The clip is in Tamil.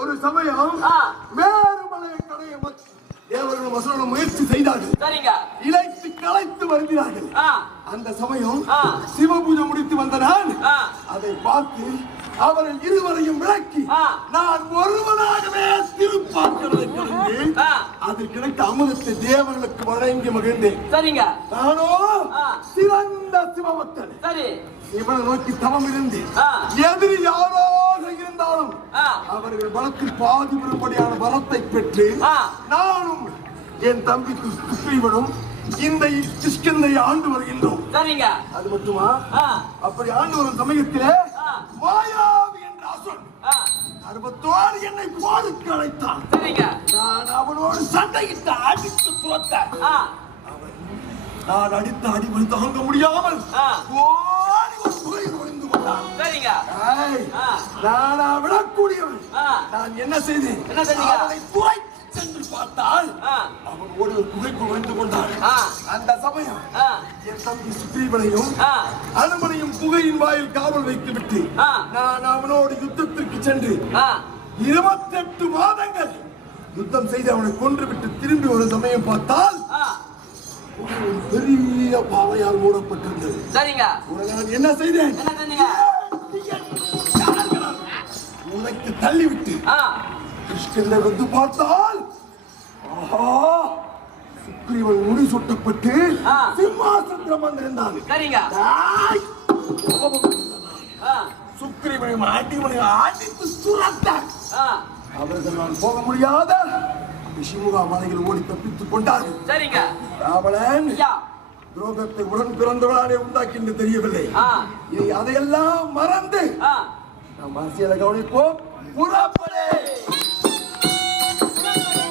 ஒரு சமயம் மேருமலை கடைய தேவர்கள் வசனம் முயற்சி செய்தார்கள். இழைத்து களைத்து வருகிறார்கள். அந்த சமயம் சிவபூஜை முடித்து வந்த நான் அதை பார்த்து அவர்கள் இருவரையும் விளக்கி நான் ஒருவனாகவே திருப்பார்க்கிறதை கலந்து அதில் கிடைத்த அமுதத்தை தேவர்களுக்கு வழங்கி மகிழ்ந்தேன். நானோ சிறந்த சிவபக்தன். இவனை நோக்கி தவம் இருந்து எதிரி யாராக இருந்தாலும் அவர்கள் பலத்தில் பாதி பெறும்படியான பலத்தை பெற்று நானும் என் தம்பி சுக்ரீவனும் இந்த கிஷ்கிந்தை ஆண்டு வருகின்றோம். அது மட்டுமா, அப்படி ஆண்டு வரும் சமயத்திலே மாயாவி என்ற அசுரன் கர்வத்தோடு என்னை போருக்கு அழைத்தான். நான் அவனோடு சண்டையிட்டு அடித்து துரத்த நான் அடித்த அடிமை தாங்க முடியாமல் நான் விடக்கூடியவன். நான் என்ன செய்தேன்? அவனை துரைத்து சென்று பார்த்தால் அவன் ஒரு குகைக்குள் வைத்துக் கொண்டான். அந்த சமயம் என் தம்பி சுக்ரீவனையும் அனுமனையும் குகையின் வாயில் காவல் வைத்துவிட்டு நான் அவனோடு யுத்தத்திற்கு சென்று 28 மாதங்கள் யுத்தம் செய்து அவனை கொன்று விட்டு திரும்பி ஒரு சமயம் பார்த்தால் பெரிய பாவையால் மூடப்பட்டிருந்தது. நான் என்ன செய்தேன்? உனக்கு தள்ளிவிட்டு கிருஷ்ணனை வந்து பார்த்தால் சுக்ரீவன் முடி சுட்டப்பட்டு சிம்மாசனம் வந்திருந்தான். சுக்ரீவனை அடிமனை அடித்து துரத்தான். அவர்கள் நான் போக முடியாத விஷமுகா மலையில் ஓடி தப்பித்துக் கொண்டார்கள். ராவணன் துரோகத்தை உடன் பிறந்தவளாலே உண்டாக்கி என்று தெரியவில்லை. அதையெல்லாம் மறந்து நாம் அரசியலை கவனிப்போம். புறப்படே.